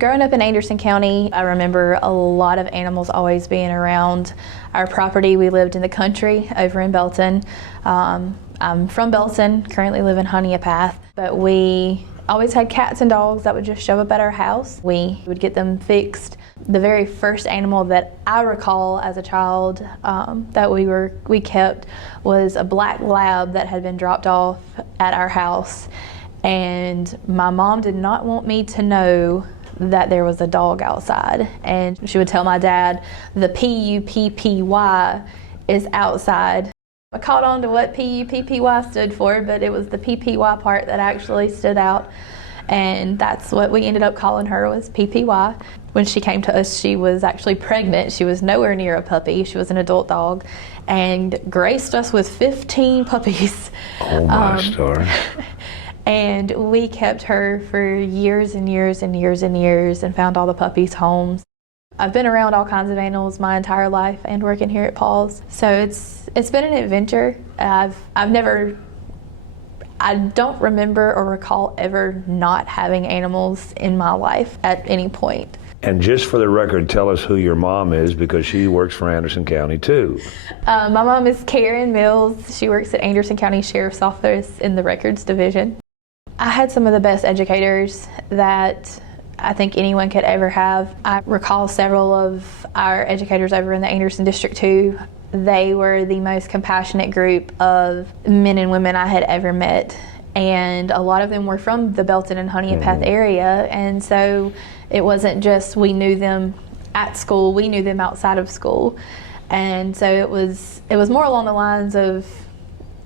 Growing up in Anderson County, I remember a lot of animals always being around our property. We lived in the country over in Belton. I'm from Belton, currently live in Honea, but we always had cats and dogs that would just show up at our house. We would get them fixed. The very first animal that I recall as a child that we kept was a black lab that had been dropped off at our house, and my mom did not want me to know that there was a dog outside, and she would tell my dad the P.U.P.P.Y is outside. I caught on to what P.U.P.P.Y stood for, but it was the P.P.Y part that actually stood out, and that's what we ended up calling her, was P.P.Y. When she came to us, she was actually pregnant. She was nowhere near a puppy. She was an adult dog and graced us with 15 puppies. Oh my story. And we kept her for years and years and years and years and found all the puppies homes. I've been around all kinds of animals my entire life and working here at P.A.W.S. So it's been an adventure. I don't remember or recall ever not having animals in my life at any point. And just for the record, tell us who your mom is, because she works for Anderson County too. My mom is Karen Mills. She works at Anderson County Sheriff's Office in the Records Division. I had some of the best educators that I think anyone could ever have. I recall several of our educators over in the Anderson District 2. They were the most compassionate group of men and women I had ever met. And a lot of them were from the Belton and Honea area. And so it wasn't just we knew them at school, we knew them outside of school. And so it was more along the lines of,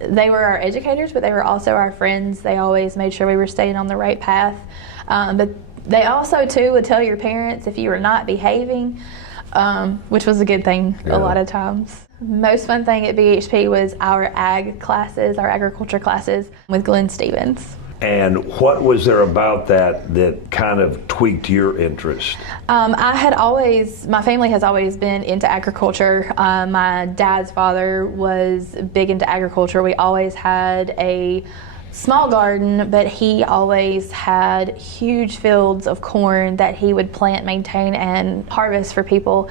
they were our educators, but they were also our friends. They always made sure we were staying on the right path. But they also, too, would tell your parents if you were not behaving, which was a good thing a lot of times. Most fun thing at BHP was our ag classes, our agriculture classes with Glenn Stevens. And what was there about that kind of tweaked your interest? My family has always been into agriculture. My dad's father was big into agriculture. We always had a small garden, but he always had huge fields of corn that he would plant, maintain, and harvest for people.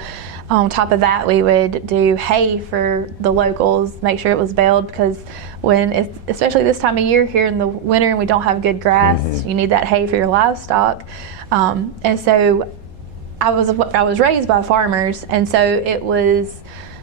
On top of that, we would do hay for the locals, make sure it was baled, because especially this time of year here in the winter and we don't have good grass, you need that hay for your livestock. And so I was raised by farmers, and so it was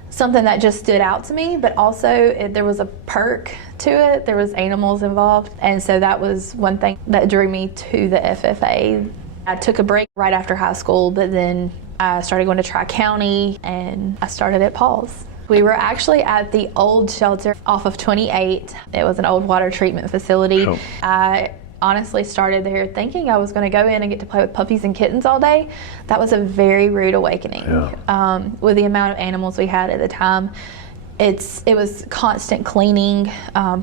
something that just stood out to me, but also there was a perk to it. There was animals involved, and so that was one thing that drew me to the FFA. I took a break right after high school, but then I started going to Tri-County, and I started at P.A.W.S. We were actually at the old shelter off of 28. It was an old water treatment facility. Oh. I honestly started there thinking I was going to go in and get to play with puppies and kittens all day. That was a very rude awakening. With the amount of animals we had at the time. It was constant cleaning,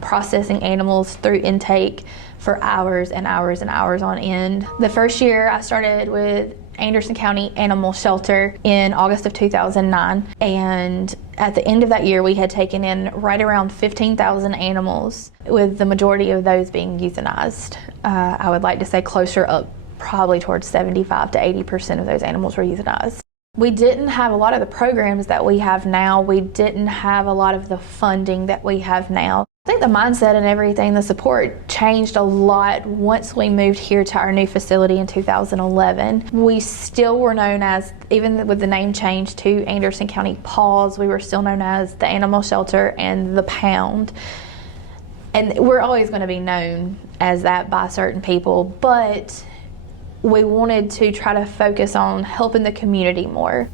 processing animals through intake for hours and hours and hours on end. The first year I started with Anderson County Animal Shelter in August of 2009, and at the end of that year we had taken in right around 15,000 animals, with the majority of those being euthanized. I would like to say closer up, probably towards 75 to 80% of those animals were euthanized. We didn't have a lot of the programs that we have now. We didn't have a lot of the funding that we have now. I think the mindset and everything, the support changed a lot once we moved here to our new facility in 2011. We still were known as, even with the name change to Anderson County P.A.W.S, we were still known as the Animal Shelter and the Pound. And we're always going to be known as that by certain people, but we wanted to try to focus on helping the community more.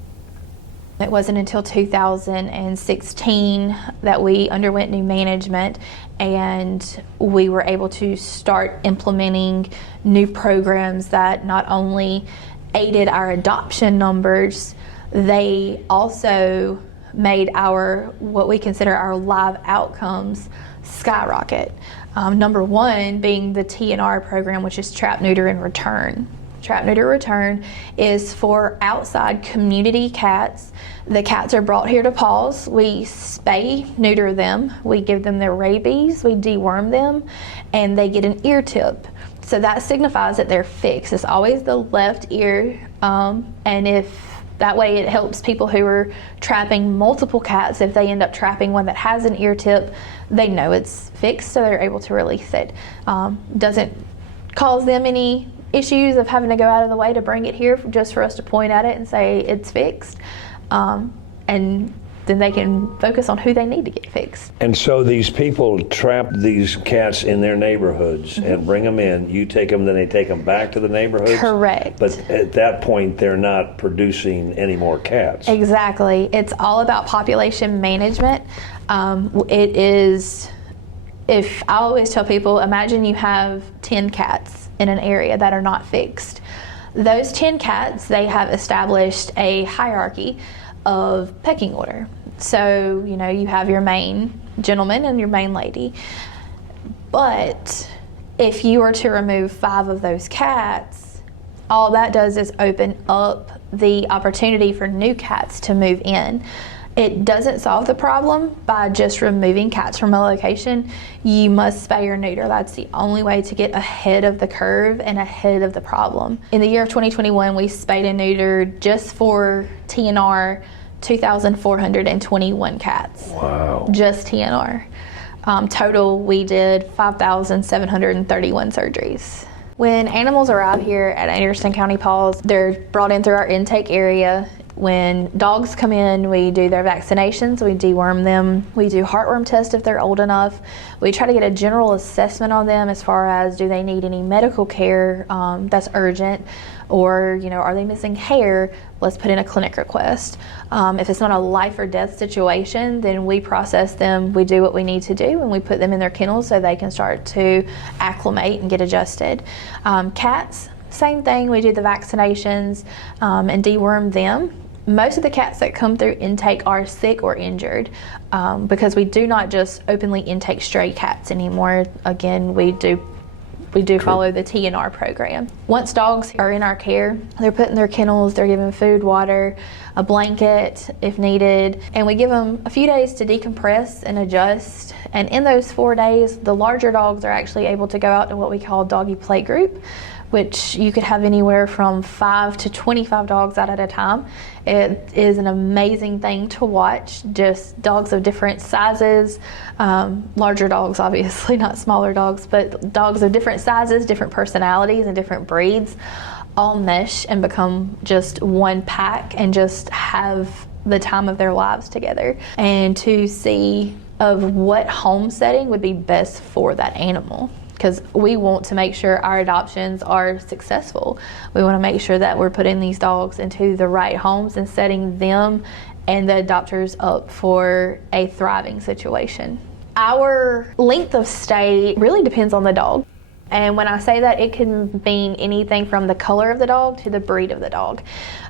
It wasn't until 2016 that we underwent new management, and we were able to start implementing new programs that not only aided our adoption numbers, they also made what we consider our live outcomes skyrocket. Number one being the TNR program, which is Trap, Neuter, and Return. Trap, Neuter, Return is for outside community cats. The cats are brought here to P.A.W.S. We spay, neuter them. We give them their rabies. We deworm them, and they get an ear tip. So that signifies that they're fixed. It's always the left ear, and if that way it helps people who are trapping multiple cats. If they end up trapping one that has an ear tip, they know it's fixed, so they're able to release it. Doesn't cause them any issues of having to go out of the way to bring it here just for us to point at it and say it's fixed. And then they can focus on who they need to get fixed. And so these people trap these cats in their neighborhoods and bring them in. You take them, then they take them back to the neighborhoods? Correct. But at that point, they're not producing any more cats. Exactly. It's all about population management. It is, if I always tell people, imagine you have 10 cats in an area that are not fixed. Those 10 cats, they have established a hierarchy of pecking order. So, you know, you have your main gentleman and your main lady. But if you were to remove 5 of those cats, all that does is open up the opportunity for new cats to move in. It doesn't solve the problem by just removing cats from a location. You must spay or neuter. That's the only way to get ahead of the curve and ahead of the problem. In the year of 2021, we spayed and neutered just for TNR 2,421 cats. Wow. Just TNR. Total, we did 5,731 surgeries. When animals arrive here at Anderson County P.A.W.S, they're brought in through our intake area. When dogs come in, we do their vaccinations, we deworm them, we do heartworm tests if they're old enough. We try to get a general assessment on them as far as do they need any medical care that's urgent, or, you know, are they missing hair? Let's put in a clinic request. If it's not a life or death situation, then we process them, we do what we need to do, and we put them in their kennels so they can start to acclimate and get adjusted. Cats, same thing, we do the vaccinations and deworm them. Most of the cats that come through intake are sick or injured because we do not just openly intake stray cats anymore. Again, we do follow the TNR program. Once dogs are in our care, they're put in their kennels, they're given food, water, a blanket if needed, and we give them a few days to decompress and adjust. And in those 4 days, the larger dogs are actually able to go out to what we call doggy play group, which you could have anywhere from 5 to 25 dogs out at a time. It is an amazing thing to watch, just dogs of different sizes, larger dogs obviously, not smaller dogs, but dogs of different sizes, different personalities, and different breeds all mesh and become just one pack and just have the time of their lives together. And to see of what home setting would be best for that animal, because we want to make sure our adoptions are successful. We want to make sure that we're putting these dogs into the right homes and setting them and the adopters up for a thriving situation. Our length of stay really depends on the dog. And when I say that, it can mean anything from the color of the dog to the breed of the dog.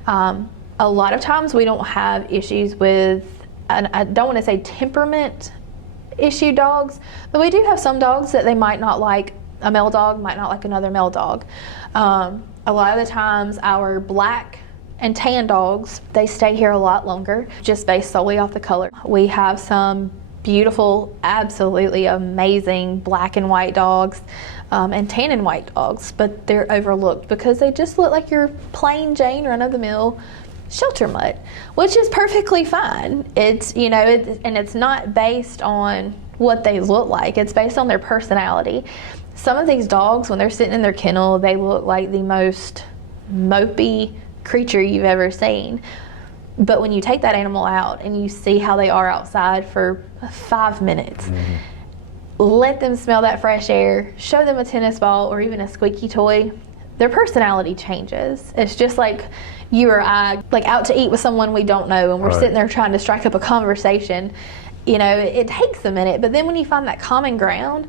A lot of times we don't have issues with, and I don't want to say temperament issue dogs, but we do have some dogs that they might not like. A male dog might not like another male dog. A lot of the times our black and tan dogs, they stay here a lot longer just based solely off the color. We have some beautiful, absolutely amazing black and white dogs and tan and white dogs, but they're overlooked because they just look like your plain Jane run-of-the-mill shelter mutt, which is perfectly fine. It's, you know, and it's not based on what they look like. It's based on their personality. Some of these dogs, when they're sitting in their kennel, they look like the most mopey creature you've ever seen. But when you take that animal out and you see how they are outside for 5 minutes, let them smell that fresh air, show them a tennis ball or even a squeaky toy, their personality changes. It's just like you or I, like out to eat with someone we don't know and we're sitting there trying to strike up a conversation. You know, it takes a minute, but then when you find that common ground,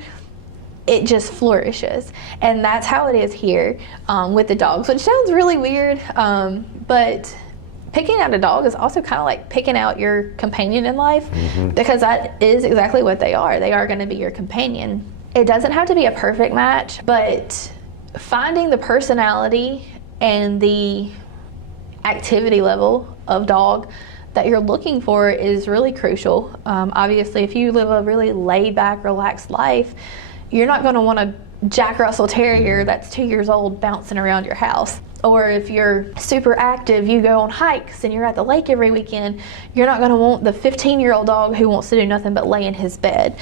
it just flourishes. And that's how it is here with the dogs, which sounds really weird, but picking out a dog is also kind of like picking out your companion in life, because that is exactly what they are. They are going to be your companion. It doesn't have to be a perfect match, but finding the personality and the activity level of dog that you're looking for is really crucial. Obviously, if you live a really laid back, relaxed life, you're not going to want to Jack Russell Terrier that's 2 years old bouncing around your house. Or if you're super active, you go on hikes and you're at the lake every weekend, you're not going to want the 15-year-old dog who wants to do nothing but lay in his bed.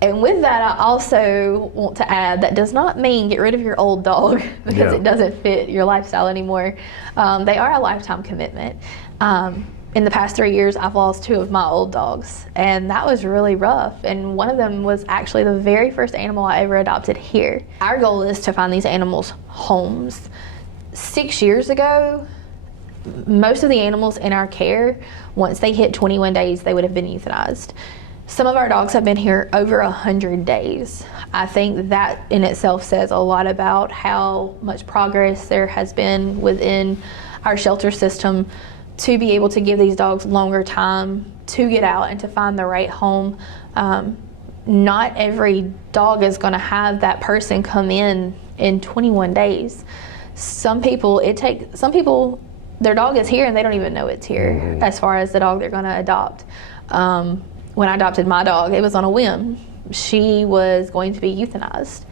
And with that, I also want to add that does not mean get rid of your old dog because it doesn't fit your lifestyle anymore. They are a lifetime commitment. In the past 3 years, I've lost 2 of my old dogs, and that was really rough. And one of them was actually the very first animal I ever adopted here. Our goal is to find these animals homes. 6 years ago, most of the animals in our care, once they hit 21 days, they would have been euthanized. Some of our dogs have been here over 100 days. I think that in itself says a lot about how much progress there has been within our shelter system to be able to give these dogs longer time to get out and to find the right home. Not every dog is going to have that person come in 21 days. Some people, their dog is here and they don't even know it's here as far as the dog they're going to adopt. When I adopted my dog, it was on a whim. She was going to be euthanized.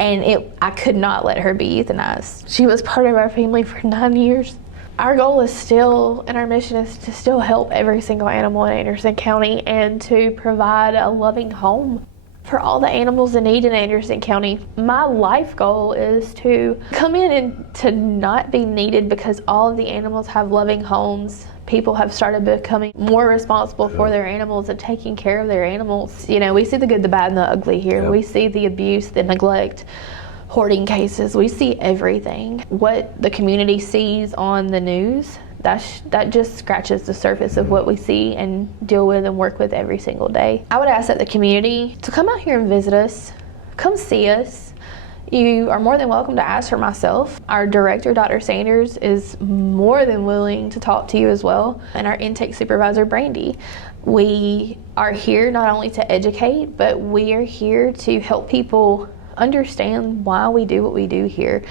And I could not let her be euthanized. She was part of our family for 9 years. Our goal is still, and our mission is to still help every single animal in Anderson County and to provide a loving home for all the animals in need in Anderson County. My life goal is to come in and to not be needed because all of the animals have loving homes. People have started becoming more responsible for their animals and taking care of their animals. You know, we see the good, the bad, and the ugly here. We see the abuse, the neglect, hoarding cases. We see everything. What the community sees on the news, that just scratches the surface of what we see and deal with and work with every single day. I would ask that the community to come out here and visit us, come see us. You are more than welcome to ask for myself. Our director, Dr. Sanders, is more than willing to talk to you as well, and our intake supervisor, Brandy. We are here not only to educate, but we are here to help people understand why we do what we do here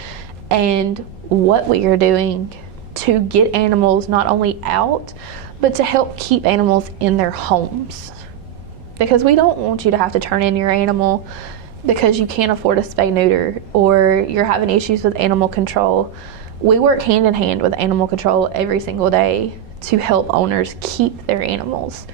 and what we are doing to get animals not only out, but to help keep animals in their homes. Because we don't want you to have to turn in your animal because you can't afford a spay-neuter or you're having issues with animal control. We work hand in hand with animal control every single day to help owners keep their animals.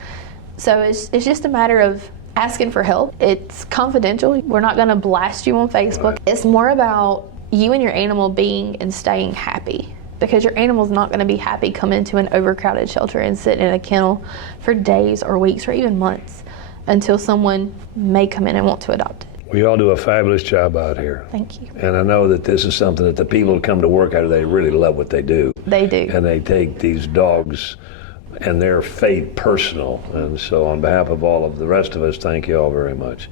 So it's just a matter of asking for help. It's confidential. We're not going to blast you on Facebook. It's more about you and your animal being and staying happy, because your animal's not going to be happy coming to an overcrowded shelter and sitting in a kennel for days or weeks or even months until someone may come in and want to adopt it. We all do a fabulous job out here. Thank you. And I know that this is something that the people who come to work out of, they really love what they do. They do. And they take these dogs and their fate personal. And so on behalf of all of the rest of us, thank you all very much.